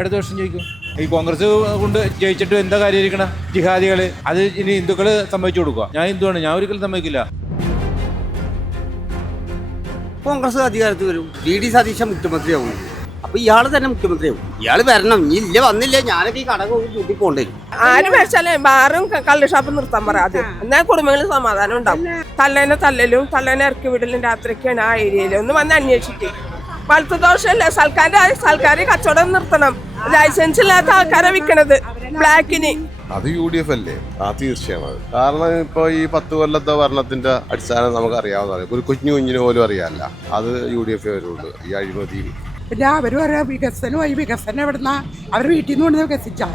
ഇടതുപക്ഷം ജയിക്കും. ഈ കോൺഗ്രസ് കൊണ്ട് ജയിച്ചിട്ട് എന്താ കാര്യമായിരിക്കണം? ജിഹാദികൾ അത് ഇനി ഹിന്ദുക്കൾ സമ്മതിച്ചു കൊടുക്കുക. ഞാൻ ഹിന്ദുവാണ്, ഞാൻ ഒരിക്കലും സമ്മതിക്കില്ല. കോൺഗ്രസ് അധികാരത്തിൽ വരും, VD സതീശൻ മുഖ്യമന്ത്രിയാവും. അപ്പൊ ഇയാള് തന്നെ മുഖ്യമന്ത്രിയാവും. ഇയാള് വരണം. ഇല്ല വന്നില്ലേ ഞാനൊക്കെ ഈ കടകൊക്കെ കൂട്ടി പോണ്ടേ. ആര് മേടിച്ചാലേ ബാറും കള്ള് ഷാപ്പ് നിർത്താൻ പറയാതെ എന്നാൽ കുടുംബങ്ങളിൽ സമാധാനം ഉണ്ടാവും. തല്ലലും ഇറക്കി വിടലും രാത്രിക്കാണ് ആ ഏരിയയിൽ ഒന്ന് വന്ന് അന്വേഷിക്കും. വലത്ത് ദോഷമല്ലേ സർക്കാർ കച്ചവടം നിർത്തണം. ലൈസൻസ് ഇല്ലാത്ത ആൾക്കാരെ വിൽക്കണത് ബ്ലാക്കിന്. അത് UDF അല്ലേ? തീർച്ചയാണ്. കാരണം ഇപ്പൊ ഈ 10 കൊല്ലത്തെ ഭരണത്തിന്റെ അടിസ്ഥാനം നമുക്ക് അറിയാവുന്നതാണ്. ഒരു കുഞ്ഞിന് പോലും അറിയാല്ല. അത് UDF വരുള്ളൂ. ഈ അഴിമതി പിന്നെ അവർ പറയാ വികസനമായി. വികസനം എവിടുന്ന അവർ വീട്ടിൽ നിന്ന് കൊണ്ട് വികസിച്ചാൽ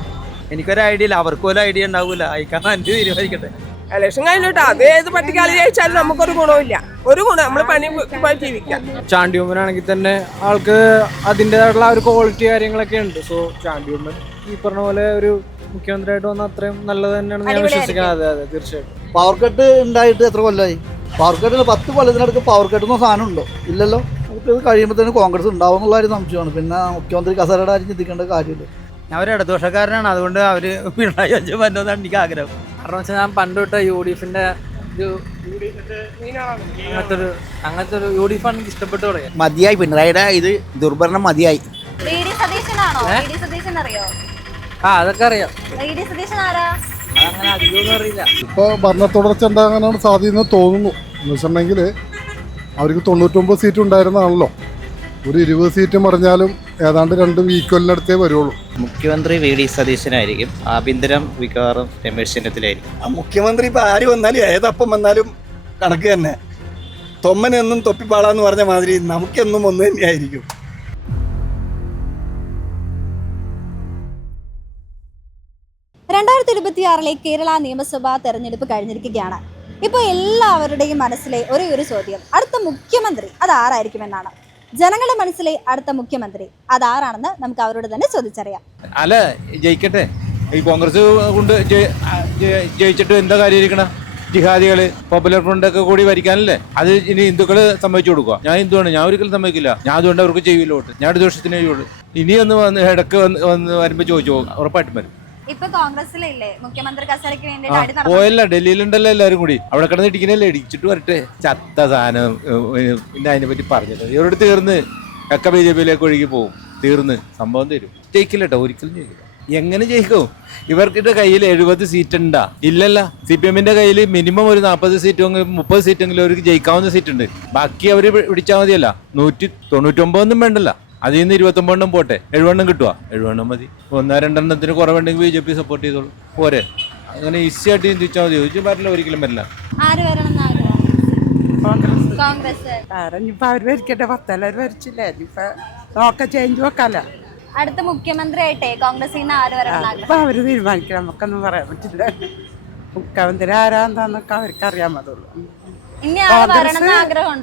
എനിക്കൊരു ഐഡിയ ഇല്ല, അവർക്കും ഒരു ഐഡിയ ഉണ്ടാവൂല. അയക്കാൻ തീരുമാനിക്കട്ടെ. ഇലക്ഷൻ കഴിഞ്ഞിട്ട് അത് ഏത് പട്ടിക്കാളി ജയിച്ചാലും നമുക്കൊരു ഗുണമില്ല. ഒരു ഗുണം നമ്മൾ പണി ജീവിക്കാം. ചാണ്ടിയുമ്മനാണെങ്കിൽ തന്നെ ആൾക്ക് അതിൻ്റെതായിട്ടുള്ള ഒരു ക്വാളിറ്റി കാര്യങ്ങളൊക്കെ ഉണ്ട്. സോ ചാണ്ടിയുമ്മൻ ഈ പറഞ്ഞ പോലെ ഒരു മുഖ്യമന്ത്രിയായിട്ട് വന്ന അത്രയും നല്ലത് തന്നെയാണ് ഞാൻ വിശ്വസിക്കുന്നത്. അതെ അതെ തീർച്ചയായിട്ടും. പവർ കട്ട് ഉണ്ടായിട്ട് എത്ര കൊല്ലമായി? പവർ കട്ടിന് 10 കൊല്ലത്തിനടുത്ത് പവർ കട്ടെന്ന സാധനം ഉണ്ടോ? ഇല്ലല്ലോ. നമുക്ക് ഇത് കഴിയുമ്പോഴത്തേന് കോൺഗ്രസ് ഉണ്ടാവും എന്നുള്ള ഒരു സംശയമാണ്. പിന്നെ മുഖ്യമന്ത്രി കസേരയുടെ കാര്യം ചിന്തിക്കേണ്ട കാര്യമില്ല. ഞാൻ ഒരു ഇടതുപക്ഷക്കാരനാണ്, അതുകൊണ്ട് അവര് പിണറായി വിജയൻ വരുന്നതാണ് എനിക്ക് ആഗ്രഹം. കാരണം വെച്ചാൽ ഞാൻ പണ്ട് തൊട്ട് UDFന്റെ അങ്ങനത്തെ ഒരു UDF ആണ് എനിക്ക് ഇഷ്ടപ്പെട്ടു പറയാം. മതിയായി പിണറായിയുടെ ഇത് ദുർഭരണം മതിയായി. അതൊക്കെ അറിയാം. അങ്ങനെ അധികമൊന്നും അറിയില്ല. ഇപ്പോൾ ഭരണ തുടർച്ച ഉണ്ടാകാനാണ് സാധ്യത തോന്നുന്നു. എന്ന് വെച്ചിട്ടുണ്ടെങ്കിൽ അവർക്ക് 99 സീറ്റ് ഉണ്ടായിരുന്നാണല്ലോ. ഒരു 20 സീറ്റ് മറിഞ്ഞാലും ഏതാണ്ട് 2 വീക്കൊല്ലിനടുത്തേ വരുള്ളൂ. മുഖ്യമന്ത്രി VD സതീശനായിരിക്കും. ആഭ്യന്തരം മിക്കവാറും രമേശ് ചെന്നിത്തലയായിരിക്കും. മുഖ്യമന്ത്രി ഇപ്പം ആര് വന്നാലും ഏതപ്പം വന്നാലും കണക്ക് തന്നെ. തൊമ്മനെന്നും തൊപ്പിപ്പാളാന്ന് പറഞ്ഞ മാതിരി നമുക്കെന്നും ഒന്ന് തന്നെയായിരിക്കും. 2026 കേരള നിയമസഭാ തെരഞ്ഞെടുപ്പ് കഴിഞ്ഞിരിക്കുകയാണ്. ഇപ്പോൾ എല്ലാവരുടെയും മനസ്സിലെ ഒരു ചോദ്യം, അടുത്ത മുഖ്യമന്ത്രി അതാരായിരിക്കുമെന്നാണ്. ജനങ്ങളുടെ മനസ്സിലെ അടുത്ത മുഖ്യമന്ത്രി അതാരാണെന്ന് നമുക്ക് അവരോട് തന്നെ ചോദിച്ചറിയാം. അല്ല ജയിക്കട്ടെ. ഈ കോൺഗ്രസ് കൊണ്ട് ജയിച്ചിട്ട് എന്താ കാര്യമായിരിക്കണം? ജിഹാദികൾ പോപ്പുലർ ഫ്രണ്ടൊക്കെ കൂടി ഭരിക്കാനല്ലേ? അത് ഇനി ഹിന്ദുക്കൾ സമ്മതിച്ചു കൊടുക്കുക. ഞാൻ ഹിന്ദുവാണ്, ഞാൻ ഒരിക്കലും സമ്മതിക്കില്ല. ഞാൻ അതുകൊണ്ട് അവർക്ക് ചെയ്യില്ല വോട്ട്. ഞാൻ ഇടതുപക്ഷത്തിന് ചെയ്യുള്ളൂ. ഇനിയൊന്ന് വന്ന് ഇടക്ക് വന്ന് വരുമ്പോൾ ചോദിച്ചു പോകും, ഉറപ്പായിട്ടും വരും. ഇപ്പൊ കോൺഗ്രസിലെ മുഖ്യമന്ത്രി കസേരയ്ക്ക് വേണ്ടി പോയല്ല, ഡൽഹിയിലുണ്ടല്ലോ എല്ലാവരും കൂടി. അവിടെ കിടന്ന് ഇടിക്കണല്ലേ, ഇടിച്ചിട്ട് വരട്ടെ. ചത്ത സാധനം. പിന്നെ അതിനെ പറ്റി പറഞ്ഞത് ഇവരോട് തീർന്ന് ഒക്കെ BJPയിലേക്ക് ഒഴുകി പോകും. തീർന്ന് സംഭവം തരും. ജയിക്കില്ല കേട്ടോ, ഒരിക്കലും ജയിക്കില്ല. എങ്ങനെ ജയിക്കും? ഇവർക്കിന്റെ കയ്യിൽ 70 സീറ്റ് ഉണ്ടാ? ഇല്ലല്ല. CPMന്റെ കയ്യിൽ മിനിമം ഒരു 40 സീറ്റെങ്കിലും 30 സീറ്റെങ്കിലും അവർക്ക് ജയിക്കാവുന്ന സീറ്റ് ഉണ്ട്. ബാക്കി അവർ പിടിച്ചാൽ മതിയല്ല. 199 വേണ്ടല്ല. അതിൽ നിന്ന് 29 പോട്ടെ, 70 കിട്ടുക. 70 മതി. 1-2 കുറവുണ്ടെങ്കിൽ BJP സപ്പോർട്ട് ചെയ്തോളൂ, പോരെ. അങ്ങനെ ഈസി ആയിട്ട് ചിന്തിച്ചാൽ മതി. ചോദിച്ചു പറ്റില്ല, ഒരിക്കലും വരില്ല. ഇനിയിപ്പോ അവർ ഭരിക്കട്ടെ. 10 കൊല്ലം ഭരിച്ചില്ലേ, ഇനിയിപ്പോ നോക്ക ചേഞ്ച് വെക്കാലോ. അടുത്ത മുഖ്യമന്ത്രി ആയിട്ടേ കോൺഗ്രസിൽ നിന്ന് ആര് വരണം? ഇപ്പൊ അവര് തീരുമാനിക്കണം, നമുക്കൊന്നും പറയാൻ പറ്റില്ല. മുഖ്യമന്ത്രി ആരാന്താന്നൊക്കെ അവർക്ക് അറിയാൻ പറ്റുള്ളൂ.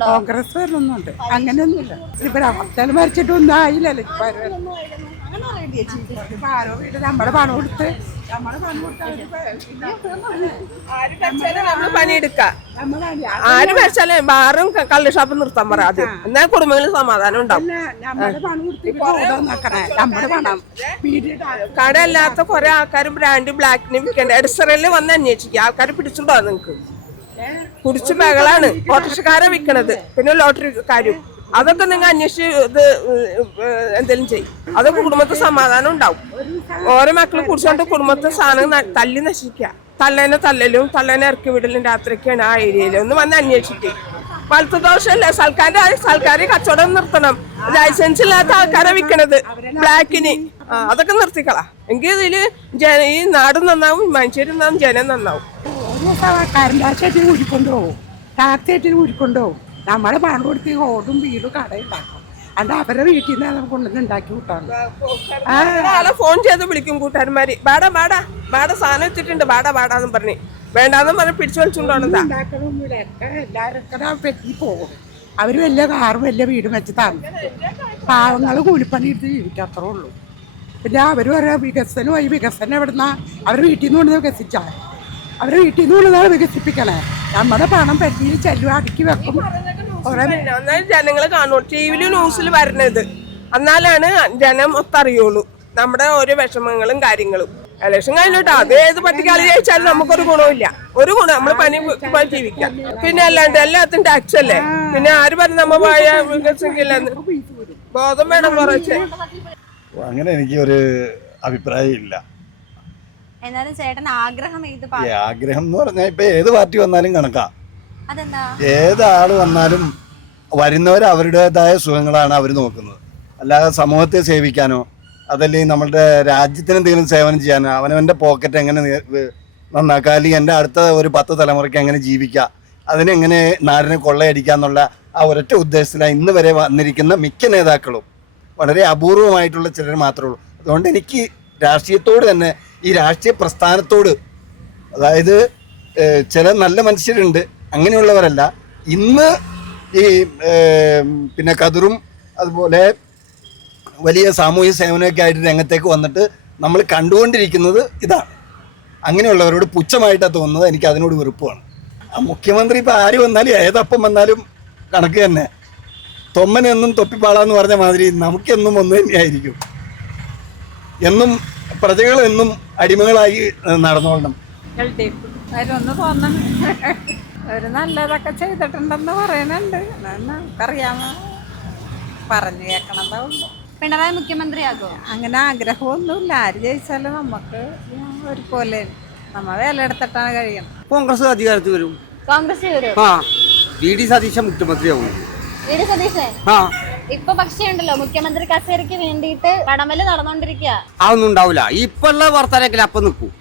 കോൺഗ്രസ് വരണമെന്നുണ്ട്, അങ്ങനെയൊന്നുമില്ല. ഇപ്പൊ 10 മരിച്ചിട്ടൊന്നും ആയില്ലല്ലോ. ഇപ്പൊ ആരോ വീട് നമ്മുടെ പണം കൊടുത്ത് പണിയെടുക്കാം. ആര് മേടിച്ചാലേ ബാറും കള്ള് ഷാപ്പ് നിർത്താൻ പറയാതെ എന്നാൽ കുടുംബങ്ങളിൽ സമാധാനം ഉണ്ടാവും. കടയല്ലാത്ത കുറെ ആൾക്കാരും ബ്രാൻഡ് ബ്ലാക്കിന് വിൽക്കേണ്ട. എഡ്സറയിൽ വന്ന് അന്വേഷിക്കുക. ആൾക്കാർ പിടിച്ചിട്ടുണ്ടോ നിങ്ങൾക്ക്? കുടിച്ച് ബഹളാണ് ഓട്ടോറിക്ഷക്കാരെ വിൽക്കണത്, പിന്നെ ലോട്ടറിക്കാരും. അതൊക്കെ നിങ്ങൾ അന്വേഷിച്ച് ഇത് എന്തെങ്കിലും ചെയ്യും. അതൊക്കെ കുടുംബത്തിൽ സമാധാനം ഉണ്ടാവും. ഓരോ മക്കൾ കുടിച്ചോണ്ട് കുടുംബത്തെ സാധനം തല്ലി നശിക്കുക. തല്ലനെ ഇറക്കി വിടലും രാത്രിക്കാണ് ആ ഏരിയയിൽ ഒന്ന് വന്ന് അന്വേഷിക്കും. വലത്ത് ദോഷമല്ലേ സർക്കാർ കച്ചവടം നിർത്തണം. ലൈസൻസ് ഇല്ലാത്ത ആൾക്കാരെ വിൽക്കണത് ബ്ലാക്കിന്. അതൊക്കെ നിർത്തിക്കളാ. എങ്കിൽ ഇതില് ഈ നാടും നന്നാവും, മനുഷ്യരും നന്നാവും, ജനം നന്നാവും. കരണ്ടാശായിട്ട് ഊരിക്കൊണ്ടുപോകും, ടാക്സിയായിട്ട് ഊരിക്കൊണ്ടുപോകും. നമ്മളെ പണം കൊടുത്ത് ഓടും വീടും കടയുണ്ടാക്കും. അത് അവരുടെ വീട്ടിൽ നിന്ന് നമുക്ക് കൊണ്ടുവന്ന് ഉണ്ടാക്കി വിട്ടാണ്. ഫോൺ ചെയ്ത് വിളിക്കും കൂട്ടുകാരന്മാര്. ബാടാ സാധനം എത്തിയിട്ടുണ്ട്, ബാടാന്ന് പറഞ്ഞ് വേണ്ടാന്നും പറഞ്ഞ് പിടിച്ചു വലിച്ചുകൊണ്ടാണെന്താ. എല്ലാവരും പെറ്റി പോകും. അവര് വലിയ കാറും വലിയ വീടും വെച്ച് താമസിക്കും. പാവങ്ങൾ കൂലിപ്പണി എടുത്ത് ജീവിക്കും, അത്രേ ഉള്ളൂ. പിന്നെ അവര് പറയാ വികസനമായി. വികസനം എവിടുന്ന അവർ വീട്ടിൽ നിന്ന് കൊണ്ട് വികസിച്ചാൽ അവരുടെ വീട്ടിൽ നിന്നുള്ളതാണ് വികസിപ്പിക്കണേ. നമ്മുടെ പണം പെട്ടിയിൽ ചെല്ലും, അടുക്കി വെക്കും. ജനങ്ങൾ കാണുള്ളൂ. TV ന്യൂസിൽ വരണത്, എന്നാലാണ് ജനം ഒത്തറിയുള്ളൂ. നമ്മുടെ ഓരോ വിഷമങ്ങളും കാര്യങ്ങളും. ഇലക്ഷൻ കഴിഞ്ഞിട്ട് അത് ഏത് പട്ടിക്കാലം ജയിച്ചാലും നമുക്കൊരു ഗുണമില്ല. ഒരു ഗുണം നമ്മൾ പണി പോയി ജീവിക്കാം. പിന്നെ അല്ലാണ്ട് എല്ലാത്തും ടാക്സ് അല്ലേ. പിന്നെ ആര് പറഞ്ഞു നമ്മ പോയ വികസിക്കില്ലെന്ന് ബോധം വേണം കുറച്ച്. അങ്ങനെ എനിക്കൊരു അഭിപ്രായം ഇല്ല. എന്നാലും ചേട്ടൻ ആഗ്രഹം ആഗ്രഹം എന്ന് പറഞ്ഞാൽ ഇപ്പൊ ഏത് പാർട്ടി വന്നാലും കണക്കാ. അതെന്താ? ഏത് ആള് വന്നാലും വരുന്നവർ അവരുടേതായ സുഖങ്ങളാണ് അവർ നോക്കുന്നത്. അല്ലാതെ സമൂഹത്തെ സേവിക്കാനോ അതല്ലെങ്കിൽ നമ്മളുടെ രാജ്യത്തിന് എന്തെങ്കിലും സേവനം ചെയ്യാനോ അവനവൻ്റെ പോക്കറ്റ് എങ്ങനെ നന്നാക്കുക, അല്ലെങ്കിൽ എൻ്റെ അടുത്ത ഒരു 10 തലമുറയ്ക്ക് എങ്ങനെ ജീവിക്കുക, അതിനെങ്ങനെ നാടിനെ കൊള്ളയടിക്കുക ആ ഒരൊറ്റ ഉദ്ദേശത്തിലാണ് ഇന്ന് വരെ വന്നിരിക്കുന്ന മിക്ക നേതാക്കളും. വളരെ അപൂർവമായിട്ടുള്ള ചിലർ മാത്രമേ ഉള്ളൂ. അതുകൊണ്ട് എനിക്ക് രാഷ്ട്രീയത്തോട് തന്നെ ഈ രാഷ്ട്രീയ പ്രസ്ഥാനത്തോട്, അതായത് ചില നല്ല മനുഷ്യരുണ്ട് അങ്ങനെയുള്ളവരല്ല, ഇന്ന് ഈ പിന്നെ കതിറും അതുപോലെ വലിയ സാമൂഹ്യ സേവനമൊക്കെ ആയിട്ട് രംഗത്തേക്ക് വന്നിട്ട് നമ്മൾ കണ്ടുകൊണ്ടിരിക്കുന്നത് ഇതാണ്. അങ്ങനെയുള്ളവരോട് പുച്ഛമായിട്ടാണ് തോന്നുന്നത്. എനിക്ക് അതിനോട് വെറുപ്പമാണ്. ആ മുഖ്യമന്ത്രി ഇപ്പോൾ ആര് വന്നാലും ഏതപ്പം വന്നാലും കണക്ക് തന്നെ. തൊമ്മനെന്നും തൊപ്പിപ്പാളാന്ന് പറഞ്ഞ മാതിരി നമുക്കെന്നും ഒന്ന് തന്നെയായിരിക്കും. എന്നും പ്രജകളെന്നും അടിമകളായി നടന്നോളണം. അതിലൊന്ന് തോന്നണം. ഒരു നല്ലതൊക്കെ ചെയ്തിട്ടുണ്ടെന്ന് പറയുന്നുണ്ട്. നമുക്കറിയാമോ, പറഞ്ഞു കേൾക്കണതേ ഉള്ളൂ. പിണറായി മുഖ്യമന്ത്രിയാകോ? അങ്ങനെ ആഗ്രഹമൊന്നുമില്ല. ആര് ജയിച്ചാലും നമുക്ക് ഒരുപോലെ നമ്മ വിലയെടുത്തിട്ടാണ് കഴിയണം. കോൺഗ്രസ് അധികാരത്തിൽ വരും. കോൺഗ്രസ് വരും. ആ വി.ഡി. സതീശൻ മുഖ്യമന്ത്രിയാവും. വി.ഡി. സതീശൻ ആ ഇപ്പൊ പക്ഷേ ഉണ്ടല്ലോ, മുഖ്യമന്ത്രി കസേരയ്ക്ക് വേണ്ടിയിട്ട് കടമല് നടന്നുകൊണ്ടിരിക്കുക. അതൊന്നും ഉണ്ടാവില്ല. ഇപ്പോഴുള്ള വർത്തമാനമൊക്കെ അപ്പം നിൽക്കും.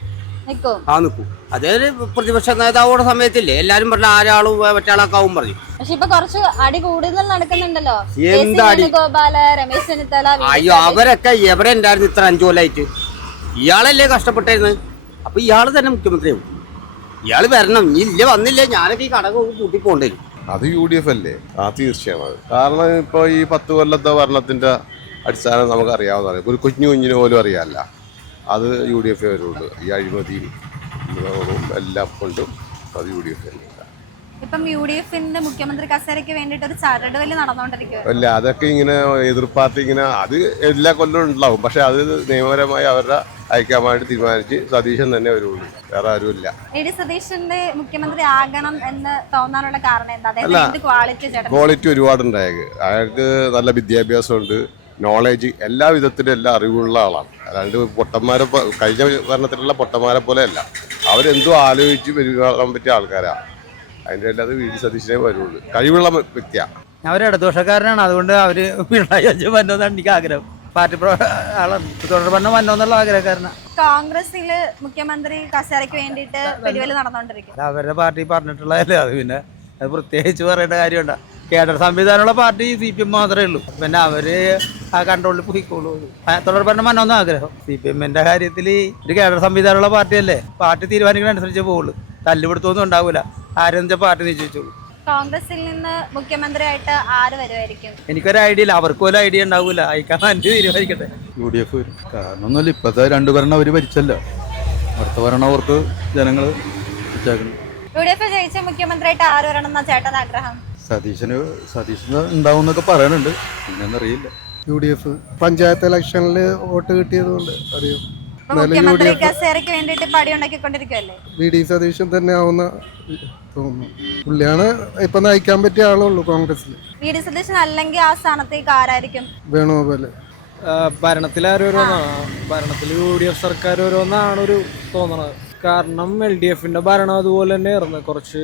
നിൽക്കും. അതേ പ്രതിപക്ഷ നേതാവോടെ സമയത്തില്ലേ എല്ലാരും പറഞ്ഞ ആരാളും മറ്റാളാക്കാവും പറഞ്ഞു. പക്ഷെ ഇപ്പൊ കുറച്ച് അടി കൂടുതൽ നടക്കുന്നുണ്ടല്ലോ. എന്താടി ഗോപാല, രമേശ് ചെന്നിത്തല. അയ്യോ, അവരൊക്കെ എവിടെ ഉണ്ടായിരുന്നു ഇത്ര 5 കൊല്ലമായിട്ട്? ഇയാളല്ലേ കഷ്ടപ്പെട്ടായിരുന്നു. അപ്പൊ ഇയാള് തന്നെ മുഖ്യമന്ത്രിയാവും. ഇയാള് വരണം. ഇല്ല വന്നില്ലേ ഞാനൊക്കെ ഈ കടക കൂട്ടി പോകേണ്ടി വരും. അത് UDF അല്ലേ? തീർച്ചയായും അത്. കാരണം ഇപ്പോൾ ഈ 10 കൊല്ലത്തെ ഭരണത്തിന്റെ അടിസ്ഥാനം നമുക്ക് അറിയാവുന്നതാണ്. ഒരു കുഞ്ഞിന് പോലും അറിയാമല്ല. അത് UDF വരുള്ളൂ. ഈ അഴിമതിയും എല്ലാം കൊണ്ടും അത് UDF തന്നെ. ഇപ്പം UDFന്റെ മുഖ്യമന്ത്രി കസേരയ്ക്ക് വേണ്ടിട്ട് ഒരു ചരടുവലി നടന്നുകൊണ്ടിരിക്കുക അല്ല, അതൊക്കെ ഇങ്ങനെ എതിർപ്പാർട്ടി ഇങ്ങനെ അത് എല്ലാ കൊല്ലവും ഉണ്ടാവും. പക്ഷെ അത് നിയമപരമായി അവരുടെ ഹൈക്കമാൻഡ് തീരുമാനിച്ച് സതീശൻ തന്നെ വരുള്ളൂ, വേറെ ആരുമില്ല. വി.ഡി. സതീശന്റെ മുഖ്യമന്ത്രി ആകണം എന്ന് തോന്നാനുള്ള കാരണം എന്താ? ക്വാളിറ്റി ഒരുപാടുണ്ടായത്. അയാൾക്ക് നല്ല വിദ്യാഭ്യാസമുണ്ട്, നോളേജ്, എല്ലാ വിധത്തിലും എല്ലാ അറിവുള്ള ആളാണ്. അല്ലാണ്ട് പൊട്ടന്മാരെ കഴിഞ്ഞ ഭരണത്തിലുള്ള പൊട്ടന്മാരെ പോലെ അല്ല. അവരെന്തോ ആലോചിച്ച് പെരുമാറാൻ പറ്റിയ ആൾക്കാരാണ്. അതിൻ്റെ അല്ലാതെ വി.ഡി. സതീശനെ വരുള്ളൂ. കഴിവുള്ള വ്യക്തിയാണ്. അവർ ഇടദോഷക്കാരനാണ്. അതുകൊണ്ട് അവർ പിണറായി വിജയൻ വന്നതാണ് എനിക്ക് ആഗ്രഹം. പാർട്ടി ആളാണ്, തുടർഭരണം വന്നോന്നുള്ള ആഗ്രഹക്കാരനാണ്. കോൺഗ്രസില് മുഖ്യമന്ത്രി കസേരയ്ക്ക് വേണ്ടിയിട്ട് പിടിവലി നടന്നുകൊണ്ടിരിക്കും. അവരുടെ പാർട്ടി പറഞ്ഞിട്ടുള്ളതല്ലേ, അത് പിന്നെ അത് പ്രത്യേകിച്ച് പറയേണ്ട കാര്യമുണ്ട. കേഡർ സംവിധാനമുള്ള പാർട്ടി CPM മാത്രമേ ഉള്ളൂ. പിന്നെ അവര് ആ കൺട്രോളിൽ പോയിക്കോളൂ. തുടർഭരണം വന്നോന്ന് ആഗ്രഹം. CPMന്റെ കാര്യത്തിൽ ഒരു കേഡർ സംവിധാനമുള്ള പാർട്ടിയല്ലേ, പാർട്ടി തീരുമാനിക്കുന്നതനുസരിച്ച് പോകുള്ളൂ. തല്ലുപിടുത്തൊന്നും ഉണ്ടാവില്ല. ആരെന്ന് വെച്ചാൽ പാർട്ടി നിശ്ചയിച്ചോളൂ. കോൺഗ്രസിൽ നിന്ന് മുഖ്യമന്ത്രിയായിട്ട് ആര് വരുമായിരിക്കും? എനിക്കൊരു ഐഡിയ ഇല്ല. അവർക്കും ഒരു ഐഡിയ ഉണ്ടാവില്ല. ഹൈക്കമാൻഡ് തീരുമാനിക്കട്ടെ. UDF വരും. കാരണമൊന്നുമില്ല, ഇപ്പോഴത്തെ 2 ഭരണം അവർ ഭരിച്ചല്ലോ. അടുത്ത ഭരണം അവർക്ക് ജനങ്ങൾ വെച്ചേക്കണം. UDF ജയിച്ച മുഖ്യമന്ത്രിയായിട്ട് ആര് വരണം എന്നാ ചേട്ടൻ ആഗ്രഹം? സതീശന് ഉണ്ടാവും എന്നൊക്കെ പറയുന്നുണ്ട്, പിന്നറിയില്ല. UDF പഞ്ചായത്ത് ഇലക്ഷനിൽ വോട്ട് കിട്ടിയത് കൊണ്ട് അറിയാം. മുഖ്യമന്ത്രി കസേരയ്ക്ക് വേണ്ടിയിട്ട് പടി ഉണ്ടാക്കിക്കൊണ്ടിരിക്കുവല്ലേ? വി.ഡി. സതീശൻ തന്നെ ആവുന്ന തോന്നുന്നു. പുള്ളിയാണ് ഇപ്പൊ നയിക്കാൻ പറ്റിയ ആളുള്ളൂ കോൺഗ്രസിൽ. വി.ഡി. സതീശൻ അല്ലെങ്കിൽ ആ സ്ഥാനത്തേക്ക് ആരായിരിക്കും? വേണുഗോപാല്. ഭരണത്തിൽ ഭരണത്തിൽ UDF സർക്കാർ ഓരോന്നാണ് ഒരു തോന്നണത്. കാരണം LDFന്റെ ഭരണം അതുപോലെ തന്നെ ആയിരുന്നു. കുറച്ച്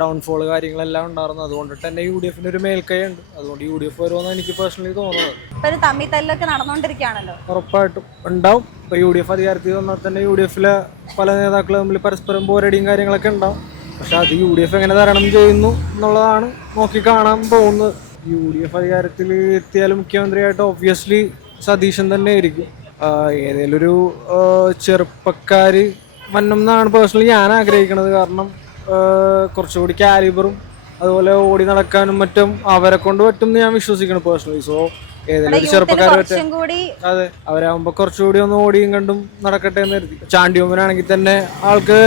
ഡൗൺഫോൾ കാര്യങ്ങളെല്ലാം ഉണ്ടായിരുന്നു. അതുകൊണ്ട് തന്നെ UDFന്റെ ഒരു മേൽക്കൈ ഉണ്ട്. അതുകൊണ്ട് UDF വരുമെന്ന് എനിക്ക് പേഴ്സണലി തോന്നുന്നത്. ഒരു തമ്മിൽ തല്ലൊക്കെ നടന്നുകൊണ്ടിരിക്കുകയാണല്ലോ. ഉറപ്പായിട്ടും ഉണ്ടാവും. ഇപ്പോൾ UDF അധികാരത്തിൽ വന്നാൽ തന്നെ UDFലെ പല നേതാക്കളും തമ്മിൽ പരസ്പരം പോരടിയും കാര്യങ്ങളൊക്കെ ഉണ്ടാവും. പക്ഷെ അത് UDF എങ്ങനെ തരണം ചെയ്യുന്നു എന്നുള്ളതാണ് നോക്കി കാണാൻ പോകുന്നത്. UDF അധികാരത്തിൽ എത്തിയാലും മുഖ്യമന്ത്രിയായിട്ട് ഒബ്വിയസ്ലി സതീശൻ തന്നെ ആയിരിക്കും. ഏതെങ്കിലും ഒരു ചെറുപ്പക്കാർ വരണം എന്നാണ് പേഴ്സണലി ഞാൻ ആഗ്രഹിക്കുന്നത്. കാരണം കുറച്ചുകൂടി കാലിബറും അതുപോലെ ഓടി നടക്കാനും മറ്റും അവരെ കൊണ്ട് പറ്റും എന്ന് ഞാൻ വിശ്വസിക്കണം പേഴ്സണലി. സോ ഏതെങ്കിലും ഒരു ചെറുപ്പക്കാർ അതെ അവരാകുമ്പോൾ കുറച്ചുകൂടി ഒന്ന് ഓടിയും കണ്ടും നടക്കട്ടെ എന്ന് കരുതി. ചാണ്ടിയമ്മനാണെങ്കിൽ തന്നെ ആൾക്ക്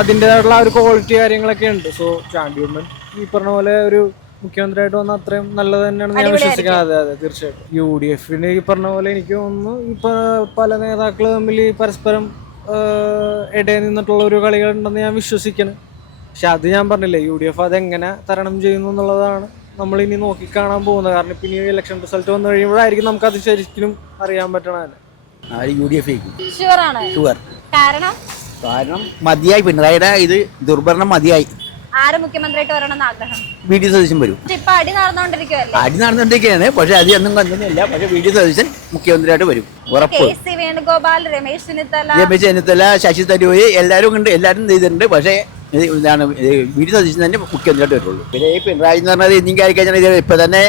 അതിൻ്റെതായിട്ടുള്ള ഒരു ക്വാളിറ്റി കാര്യങ്ങളൊക്കെ ഉണ്ട്. സോ ചാണ്ടിയമ്മൻ ഈ പറഞ്ഞ പോലെ ഒരു മുഖ്യമന്ത്രിയായിട്ട് വന്ന അത്രയും നല്ലത് തന്നെയാണ് ഞാൻ വിശ്വസിക്കുന്നത്. അതെ അതെ തീർച്ചയായിട്ടും. UDF ഈ പറഞ്ഞ പോലെ എനിക്ക് തോന്നുന്നു ഇപ്പൊ പല നേതാക്കൾ തമ്മിൽ പരസ്പരം ഇടയിൽ നിന്നിട്ടുള്ള ഒരു കളികളുണ്ടെന്ന് ഞാൻ വിശ്വസിക്കുന്നു. പക്ഷെ അത് ഞാൻ പറഞ്ഞില്ലേ, UDF അതെങ്ങനെ തരണം ചെയ്യുന്നു എന്നുള്ളതാണ് നമ്മൾ ഇനി നോക്കിക്കാണാൻ പോകുന്നത്. കാരണം ഇപ്പം ഇനി ഇലക്ഷൻ റിസൾട്ട് വന്നു കഴിയുമ്പോഴായിരിക്കും നമുക്കത് ശരിക്കും അറിയാൻ പറ്റണത്. UDF sure. കാരണം മതിയായി, പിണറായിയുടെ ഇത് ദുർഭരണം മതിയായി. ആര് മുഖ്യമന്ത്രിയായിട്ട് വരണമെന്ന് ആഗ്രഹം? VD സതീശൻ വരും. ഇപ്പൊ അടി നടന്നുകൊണ്ടിരിക്കുകയല്ലേ? അടി നടന്നുകൊണ്ടിരിക്കുകയാണ്, പക്ഷെ അത് ഒന്നും കണ്ടില്ല. പക്ഷെ VD സതീശൻ മുഖ്യമന്ത്രിയായിട്ട് വരും, ഉറപ്പ്. KC വേണുഗോപാൽ, രമേശ് ചെന്നിത്തല, ശശി തരൂര് എല്ലാവരും ഉണ്ട്, എല്ലാവരും ചെയ്തിട്ടുണ്ട്. പക്ഷേ ഇതാണ് VD സതീശൻ തന്നെ മുഖ്യമന്ത്രിയായിട്ട് വരുള്ളൂ. പിന്നെ ഈ പിണറായി എന്ന് പറഞ്ഞാൽ ഇന്ത്യൻ കാര്യം കഴിഞ്ഞാൽ ഇപ്പൊ തന്നെ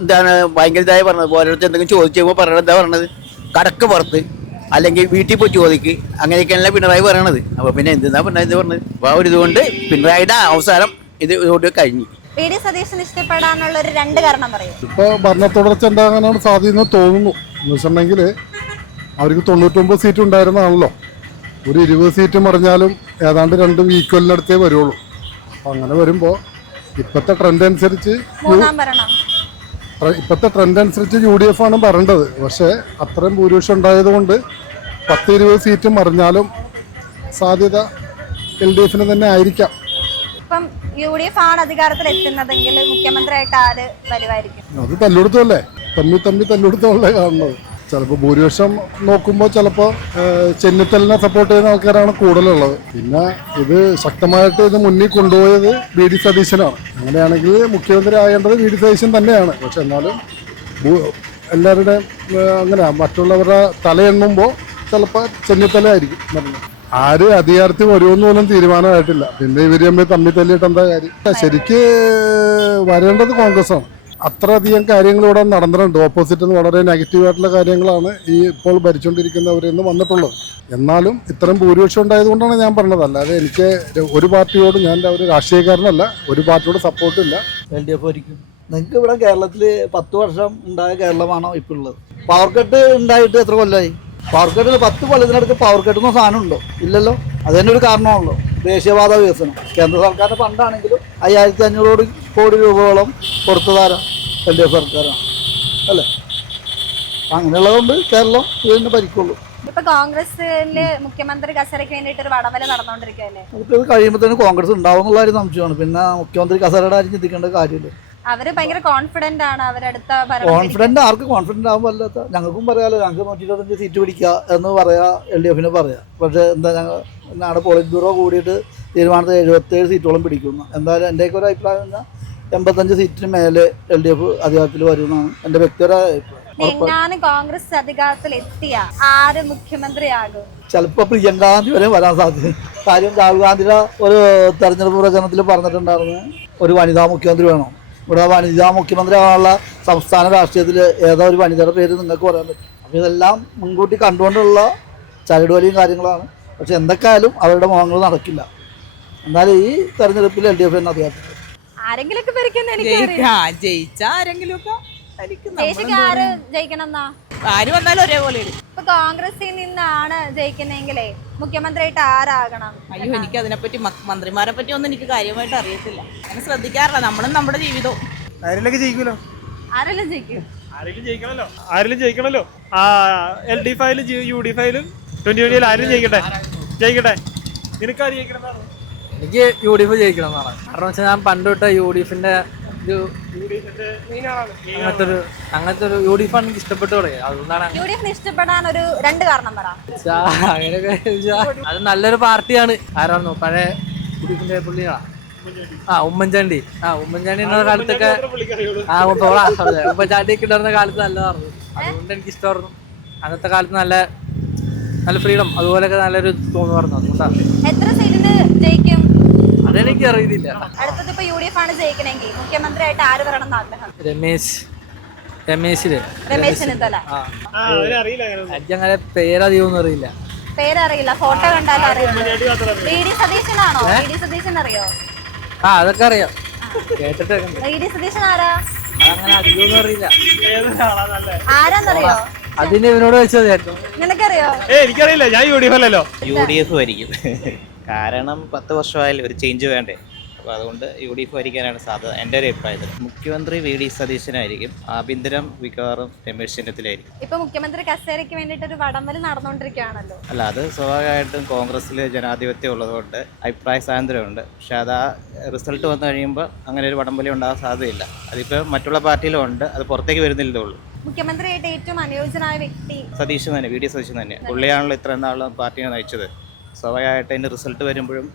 എന്താണ് ഭയങ്കര ഇതായി പറഞ്ഞത്. ഓരോരുത്തർ എന്തെങ്കിലും ചോദിച്ചു പറയണത് എന്താ പറഞ്ഞത്, കടക്ക് പുറത്ത് അല്ലെങ്കിൽ വീട്ടിൽ പോയി ചോദിക്ക്, അങ്ങനെയൊക്കെയല്ല പിണറായി പറയണത്. അപ്പൊ പിന്നെ എന്തിനാ പിണറായി പറഞ്ഞത്? അപ്പൊ ആ ഒരു ഇതുകൊണ്ട് പിണറായിയുടെ അവസാനം ഇതുകൊണ്ട് കഴിഞ്ഞു. VD സതീശൻ ഇഷ്ടപ്പെടാനുള്ള ഒരു 2 കാരണം പറയും. ഇപ്പൊ ഭരണ തുടർച്ച ഉണ്ടാകാനാണ് സാധ്യത തോന്നുന്നു. എന്ന് വെച്ചിട്ടുണ്ടെങ്കിൽ അവർക്ക് 99 സീറ്റ് ഉണ്ടായിരുന്നതാണല്ലോ. ഒരു 20 സീറ്റ് മറിഞ്ഞാലും ഏതാണ്ട് 2 ഈക്വലിനടുത്തേ വരുള്ളൂ. അപ്പം അങ്ങനെ വരുമ്പോൾ ഇപ്പോഴത്തെ ട്രെൻഡ് അനുസരിച്ച് UDF ആണ് പറയേണ്ടത്. പക്ഷേ അത്രയും ഭൂരിപക്ഷം ഉണ്ടായതുകൊണ്ട് 10-20 സീറ്റ് മറിഞ്ഞാലും സാധ്യത LDF തന്നെ ആയിരിക്കാം. ഇപ്പം UDF ആണ് അധികാരത്തിൽ എത്തുന്നതെങ്കിൽ മുഖ്യമന്ത്രിയായിട്ട് ആര് വരുമായിരിക്കും? അത് തല്ലെടുത്തല്ലേ, തമ്മി തല്ലെടുത്തല്ലേ കാണുന്നത്. ചിലപ്പോൾ ഭൂരിപക്ഷം നോക്കുമ്പോൾ ചിലപ്പോൾ ചെന്നിത്തലിനെ സപ്പോർട്ട് ചെയ്യുന്ന ആൾക്കാരാണ് കൂടുതലുള്ളത്. പിന്നെ ഇത് ശക്തമായിട്ട് ഇത് മുന്നിൽ കൊണ്ടുപോയത് VD സതീശനാണ്. അങ്ങനെയാണെങ്കിൽ മുഖ്യമന്ത്രി ആകേണ്ടത് VD സതീശൻ തന്നെയാണ്. പക്ഷെ എന്നാലും എല്ലാവരുടെയും അങ്ങനെ മറ്റുള്ളവരുടെ തലയെണ്ണുമ്പോൾ ചിലപ്പോൾ ചെന്നിത്തല ആയിരിക്കും പറഞ്ഞത്. ആര് അധികാരത്തിൽ വരുമെന്ന് പോലും തീരുമാനമായിട്ടില്ല. പിന്നെ ഇവർ തമ്മിൽ തല്ലിയിട്ട് എന്താ കാര്യം? ശരിക്ക് വരേണ്ടത് കോൺഗ്രസ്സാണ്. അത്രയധികം കാര്യങ്ങൾ ഇവിടെ നടന്നിട്ടുണ്ട്. ഓപ്പോസിറ്റ് നിന്ന് വളരെ നെഗറ്റീവായിട്ടുള്ള കാര്യങ്ങളാണ് ഈ ഇപ്പോൾ ഭരിച്ചുകൊണ്ടിരിക്കുന്നവരിൽ നിന്ന് വന്നിട്ടുള്ളത്. എന്നാലും ഇത്രയും ഭൂരിപക്ഷം ഉണ്ടായതുകൊണ്ടാണ് ഞാൻ പറഞ്ഞത്. അല്ലാതെ എനിക്ക് ഒരു പാർട്ടിയോട്, ഞാൻ ഒരു രാഷ്ട്രീയക്കാരനല്ല, ഒരു പാർട്ടിയോട് സപ്പോർട്ടില്ല. LDF ആയിരിക്കും. നിങ്ങൾക്ക് ഇവിടെ കേരളത്തിൽ 10 വർഷം ഉണ്ടായ കേരളമാണോ ഇപ്പോൾ ഉള്ളത്? പവർ കട്ട് ഉണ്ടായിട്ട് എത്ര കൊല്ലമായി? പവർ കട്ടിൽ 10 കൊല്ലത്തിനടുത്ത് പവർ കട്ട് എന്ന സാധനം ഉണ്ടോ? ഇല്ലല്ലോ. അത് തന്നെ ഒരു കാരണമാണല്ലോ, ദേശീയപാത വികസനം. കേന്ദ്ര സർക്കാരിൻ്റെ ഫണ്ടാണെങ്കിലും 5500 കോടി രൂപയോളം കൊടുത്തതാരാ? LDF സർക്കാരാണ് അല്ലേ? അങ്ങനെയുള്ളതുകൊണ്ട് കേരളം ഇതിന് ഭരിക്കുള്ളൂ. ഇപ്പൊ കോൺഗ്രസില് മുഖ്യമന്ത്രി കസേരയ്ക്ക് വേണ്ടിയിട്ട് ഒരു വടംവലി നടന്നുകൊണ്ടിരിക്കുകയല്ലേ? അത് കഴിയുമ്പോൾ തന്നെ കോൺഗ്രസ് ഉണ്ടാവും എന്നുള്ള ഒരു സംശയമാണ്. പിന്നെ മുഖ്യമന്ത്രി കസേരയുടെ കാര്യം ചിന്തിക്കേണ്ട കാര്യമില്ല. അവര് ഭയങ്കര കോൺഫിഡന്റ് ആണ് അവരടുത്ത കോൺഫിഡന്റ്. ആർക്ക് കോൺഫിഡന്റ് ആവാൻ പറ്റാത്ത? ഞങ്ങൾക്കും പറയാലോ, ഞങ്ങൾക്ക് 125 സീറ്റ് പിടിക്കുക എന്ന് പറയാ, LDF പറയാം. പക്ഷേ എന്താ, ഞങ്ങളുടെ പോളിറ്റ് ബ്യൂറോ കൂടിയിട്ട് തീരുമാനത്തിൽ 77 സീറ്റോളം പിടിക്കുന്നു. എന്തായാലും എൻ്റെയൊക്കെ ഒരു അഭിപ്രായം പറഞ്ഞാൽ 85 സീറ്റിന് മേലെ LDF അധികാരത്തിൽ വരുമെന്നാണ് എൻ്റെ വ്യക്തിപരമായ അഭിപ്രായം. കോൺഗ്രസ് അധികാരത്തിൽ എത്തിയ ആര് മുഖ്യമന്ത്രിയാകും? ചിലപ്പോൾ പ്രിയങ്ക ഗാന്ധി വരെ വരാൻ സാധ്യത. കാര്യം രാഹുൽ ഗാന്ധിയുടെ ഒരു തെരഞ്ഞെടുപ്പ് പ്രചരണത്തിൽ പറഞ്ഞിട്ടുണ്ടായിരുന്നു, ഒരു വനിതാ മുഖ്യമന്ത്രി വേണം. ഇവിടെ വനിതാ മുഖ്യമന്ത്രി ആവാനുള്ള സംസ്ഥാന രാഷ്ട്രീയത്തിൽ ഏതാ ഒരു വനിതയുടെ പേര് നിങ്ങൾക്ക് പറയാൻ പറ്റും? അപ്പോൾ ഇതെല്ലാം മുൻകൂട്ടി കണ്ടുകൊണ്ടുള്ള ചരടുവലിയും കാര്യങ്ങളാണ്. പക്ഷെ എന്തൊക്കെയായാലും അവരുടെ മുഖങ്ങൾ നടക്കില്ല. എന്നാലും ഈ തെരഞ്ഞെടുപ്പിൽ LDF തന്നെ അധികാരത്തിൽ ആര് വന്നാലും ഒരേപോലെ. ഇപ്പൊ കോൺഗ്രസിൽ നിന്നാണ് ജയിക്കുന്നെങ്കിലേ മുഖ്യമന്ത്രിയായിട്ട് ആരാകണം? അയ്യോ, എനിക്ക് അതിനെപ്പറ്റി മന്ത്രിമാരെ പറ്റി ഒന്നും എനിക്ക് കാര്യമായിട്ട് അറിയത്തില്ല. അങ്ങനെ ശ്രദ്ധിക്കാറില്ല. നമ്മളും നമ്മുടെ ജീവിതവും. ആരെല്ലാം ജയിക്കുമല്ലോ, ആരെല്ലാം ജയിക്കും? ആരെങ്കിലും ജയിക്കണല്ലോ. LDF ആയാലും UDF ആയാലും 2020 ആരും ജയിക്കട്ടെ. നിനക്കാര് ജയിക്കണം? എനിക്ക് UDF ജയിക്കണം എന്നാണ്. കാരണം വെച്ചാൽ ഞാൻ പണ്ട് തൊട്ട് UDFന്റെ അങ്ങനത്തെ ഒരു UDF ആണ് എനിക്ക് ഇഷ്ടപ്പെട്ടു തുടങ്ങിയത്. അതുകൊണ്ടാണ് UDF ഇഷ്ടപ്പെടാൻ ഒരു 2 കാരണം പറ. അങ്ങനെയൊക്കെ അത് നല്ലൊരു പാർട്ടിയാണ്. ആരാണോ പഴയ UDFന്റെ പുള്ളിയാണ് ഉമ്മൻചാണ്ടി. ഉമ്മൻചാണ്ടി എന്ന കാലത്തൊക്കെ ഉമ്മൻചാണ്ടിയൊക്കെ ഉണ്ടായിരുന്ന കാലത്ത് നല്ലതായിരുന്നു. അതുകൊണ്ട് എനിക്ക് ഇഷ്ടമായിരുന്നു. അന്നത്തെ കാലത്ത് നല്ല ഫ്രീഡം, അതുപോലെയൊക്കെ നല്ലൊരു തോന്നുമായിരുന്നു. അതുകൊണ്ടാണ്. എത്ര സീറ്റിന് ജയിക്കും അതെനിക്ക് അറിയില്ല. അടുത്തത് ഇപ്പൊ UDF ആണ് ജയിക്കണമെങ്കിൽ മുഖ്യമന്ത്രിയായിട്ട് ആര് വരണം എന്ന് ആഗ്രഹം? രമേശ് ചെന്നിത്തല. എനിക്കങ്ങനെ പേരധികം ഒന്നും അറിയില്ല. പേരറിയില്ല, ഫോട്ടോ കണ്ടാലും അറിയില്ല. VD സതീശനാണോ? VD സതീശൻ അറിയോ? അതൊക്കെ അറിയാം, കേട്ടിട്ടൊക്കെ. VD സതീശൻ ആരാ? അങ്ങനെ അധികമൊന്നും അറിയില്ല. ആരാന്നറിയോ? അതിന് ഇവനോട് വെച്ചത് നിനക്കറിയോ? എനിക്കറിയില്ല, ഞാൻ UDF അല്ലല്ലോ. UDF ആയിരിക്കും. കാരണം 10 വർഷമായാലും ഒരു ചേഞ്ച് വേണ്ടേ. അപ്പോൾ അതുകൊണ്ട് UDF ഭരിക്കാനാണ് സാധ്യത എൻ്റെ ഒരു അഭിപ്രായത്തിൽ. മുഖ്യമന്ത്രി VD സതീശനായിരിക്കും. ആഭ്യന്തരം മിക്കവാറും രമേശ് ചെന്നിത്തലയായിരിക്കും. ഇപ്പൊ മുഖ്യമന്ത്രി കസേരയ്ക്ക് വേണ്ടിയിട്ട് ഒരു വടംവലി നടന്നുകൊണ്ടിരിക്കുകയാണല്ലോ. അല്ല, അത് സ്വാഭാവികമായിട്ടും കോൺഗ്രസ്സിൽ ജനാധിപത്യം ഉള്ളതുകൊണ്ട് അഭിപ്രായ സ്വാതന്ത്ര്യമുണ്ട്. പക്ഷെ അത് ആ റിസൾട്ട് വന്നു കഴിയുമ്പോൾ അങ്ങനെ ഒരു വടംവലി ഉണ്ടാകാൻ സാധ്യതയില്ല. അതിപ്പോൾ മറ്റുള്ള പാർട്ടിയിലും ഉണ്ട്, അത് പുറത്തേക്ക് വരുന്നില്ലേ ഉള്ളൂ. മുഖ്യമന്ത്രിയായിട്ട് ഏറ്റവും അനുയോജ്യനായ വ്യക്തി സതീശൻ തന്നെ, VD സതീശൻ തന്നെ. പുള്ളിയാണല്ലോ ഇത്രയും നാളും പാർട്ടിയെ നയിച്ചത്. സ്വാഭാവികമായിട്ട് അതിൻ്റെ റിസൾട്ട് വരുമ്പോഴും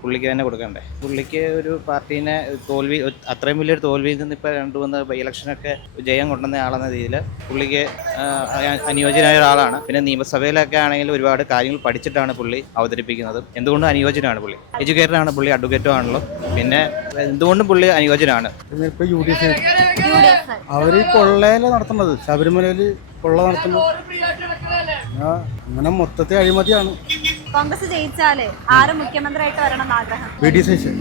പുള്ളിക്ക് തന്നെ കൊടുക്കണ്ടേ. പുള്ളിക്ക് ഒരു പാർട്ടീനെ തോൽവി, അത്രയും വലിയൊരു തോൽവിയിൽ നിന്ന് ഇപ്പോൾ 2-3 ബൈ ഇലക്ഷനൊക്കെ ജയം കൊണ്ടുവന്ന ആളെന്ന രീതിയിൽ പുള്ളിക്ക് അനുയോജ്യനായ ഒരാളാണ്. പിന്നെ നിയമസഭയിലൊക്കെ ആണെങ്കിൽ ഒരുപാട് കാര്യങ്ങൾ പഠിച്ചിട്ടാണ് പുള്ളി അവതരിപ്പിക്കുന്നത്. എന്തുകൊണ്ടും അനുയോജ്യനാണ് പുള്ളി. എഡ്യൂക്കേറ്റഡാണ് പുള്ളി, അഡ്വക്കേറ്റും ആണല്ലോ. പിന്നെ എന്തുകൊണ്ടും പുള്ളി അനുയോജ്യനാണ്. ഇപ്പോൾ UDF അവർ കൊള്ളയിൽ നടത്തുന്നത്, ശബരിമലയിൽ കൊള്ള നടത്തുന്നത്, അങ്ങനെ മൊത്തത്തിൽ അഴിമതിയാണ്. കോൺഗ്രസ് ജയിച്ചാലേ ആരും മുഖ്യമന്ത്രിയായിട്ട് വരണം എന്ന് ആഗ്രഹം? VD സതീശൻ.